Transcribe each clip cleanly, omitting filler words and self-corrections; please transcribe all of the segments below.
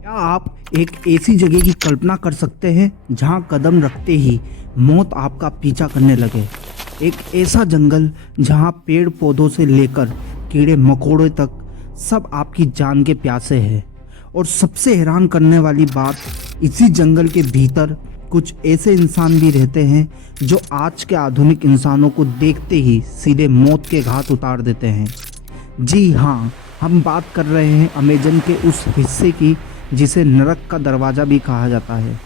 क्या आप एक ऐसी जगह की कल्पना कर सकते हैं जहां कदम रखते ही मौत आपका पीछा करने लगे? एक ऐसा जंगल जहां पेड़ पौधों से लेकर कीड़े मकोड़े तक सब आपकी जान के प्यासे हैं। और सबसे हैरान करने वाली बात, इसी जंगल के भीतर कुछ ऐसे इंसान भी रहते हैं जो आज के आधुनिक इंसानों को देखते ही सीधे मौत के घाट उतार देते हैं। जी हाँ, हम बात कर रहे हैं अमेजन के उस हिस्से की जिसे नरक का दरवाज़ा भी कहा जाता है।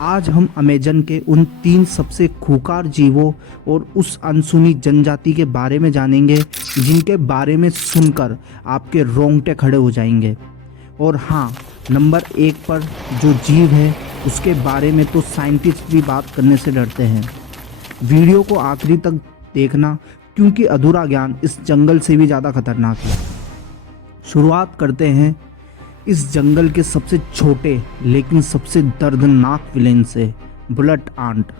आज हम अमेजन के उन 3 सबसे खूंखार जीवों और उस अनसुनी जनजाति के बारे में जानेंगे जिनके बारे में सुनकर आपके रोंगटे खड़े हो जाएंगे। और हाँ, नंबर 1 पर जो जीव है उसके बारे में तो साइंटिस्ट भी बात करने से डरते हैं। वीडियो को आखिरी तक देखना, क्योंकि अधूरा ज्ञान इस जंगल से भी ज़्यादा खतरनाक है। शुरुआत करते हैं इस जंगल के सबसे छोटे लेकिन सबसे दर्दनाक विलेन से, बुलेट आंट।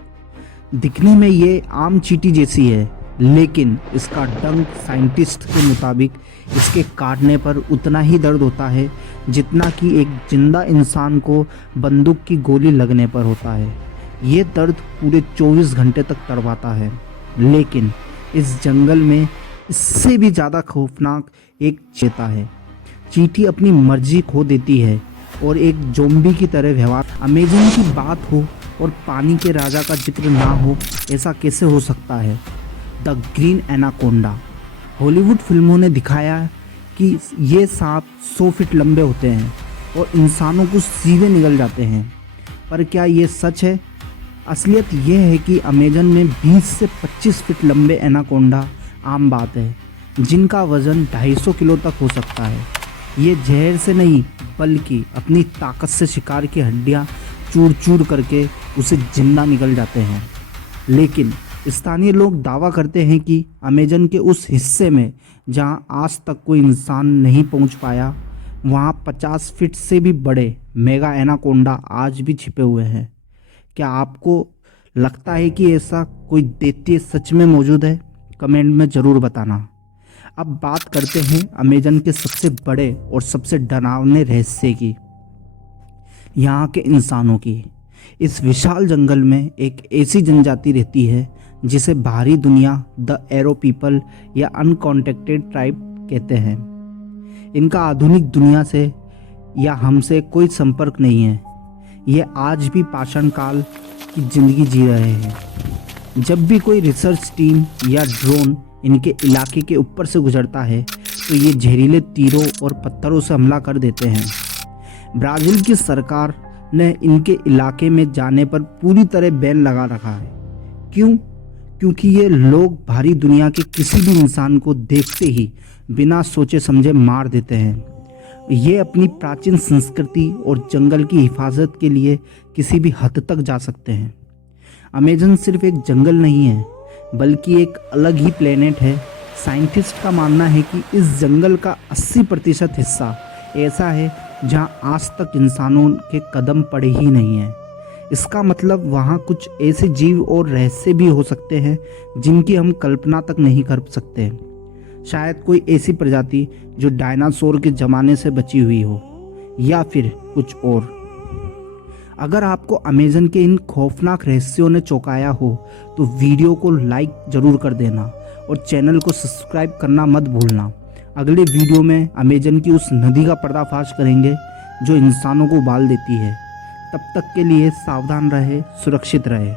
दिखने में ये आम चींटी जैसी है, लेकिन इसका डंक साइंटिस्ट के मुताबिक इसके काटने पर उतना ही दर्द होता है जितना कि एक जिंदा इंसान को बंदूक की गोली लगने पर होता है। ये दर्द पूरे 24 घंटे तक तड़पाता है। लेकिन इस जंगल में इससे भी ज़्यादा खौफनाक एक चेता है। चींटी अपनी मर्जी खो देती है और एक ज़ॉम्बी की तरह व्यवहार। अमेजन की बात हो और पानी के राजा का जिक्र ना हो, ऐसा कैसे हो सकता है? The green anaconda. हॉलीवुड फिल्मों ने दिखाया कि ये सांप 100 फीट लंबे होते हैं और इंसानों को सीधे निगल जाते हैं। पर क्या ये सच है? असलियत यह है कि अमेजन में 20 से 25 फीट लंबे एनाकोंडा आम बात है, जिनका वज़न 250 किलो तक हो सकता है। ये जहर से नहीं, बल्कि अपनी ताकत से शिकार की हड्डियां चूर चूर करके उसे जिंदा निगल जाते हैं। लेकिन स्थानीय लोग दावा करते हैं कि अमेजन के उस हिस्से में जहां आज तक कोई इंसान नहीं पहुंच पाया, वहां 50 फीट से भी बड़े मेगा एनाकोंडा आज भी छिपे हुए हैं। क्या आपको लगता है कि ऐसा कोई दैत्य सच में मौजूद है? कमेंट में ज़रूर बताना। अब बात करते हैं अमेजन के सबसे बड़े और सबसे डरावने रहस्य की, यहाँ के इंसानों की। इस विशाल जंगल में एक ऐसी जनजाति रहती है जिसे बाहरी दुनिया द एरो पीपल या अनकॉन्टेक्टेड ट्राइब कहते हैं। इनका आधुनिक दुनिया से या हमसे कोई संपर्क नहीं है। ये आज भी पाषाण काल की जिंदगी जी रहे हैं। जब भी कोई रिसर्च टीम या ड्रोन इनके इलाके के ऊपर से गुजरता है तो ये जहरीले तीरों और पत्थरों से हमला कर देते हैं। ब्राज़ील की सरकार ने इनके इलाके में जाने पर पूरी तरह बैन लगा रखा है। क्यों? क्योंकि ये लोग बाहरी दुनिया के किसी भी इंसान को देखते ही बिना सोचे समझे मार देते हैं। ये अपनी प्राचीन संस्कृति और जंगल की हिफाजत के लिए किसी भी हद तक जा सकते हैं। अमेजन सिर्फ एक जंगल नहीं है, बल्कि एक अलग ही प्लेनेट है। साइंटिस्ट का मानना है कि इस जंगल का 80% हिस्सा ऐसा है जहां आज तक इंसानों के कदम पड़े ही नहीं हैं। इसका मतलब वहां कुछ ऐसे जीव और रहस्य भी हो सकते हैं जिनकी हम कल्पना तक नहीं कर सकते। शायद कोई ऐसी प्रजाति जो डायनासोर के ज़माने से बची हुई हो, या फिर कुछ और। अगर आपको अमेजन के इन खौफनाक रहस्यों ने चौंकाया हो तो वीडियो को लाइक ज़रूर कर देना और चैनल को सब्सक्राइब करना मत भूलना। अगले वीडियो में अमेजन की उस नदी का पर्दाफाश करेंगे जो इंसानों को उबाल देती है। तब तक के लिए सावधान रहे, सुरक्षित रहे।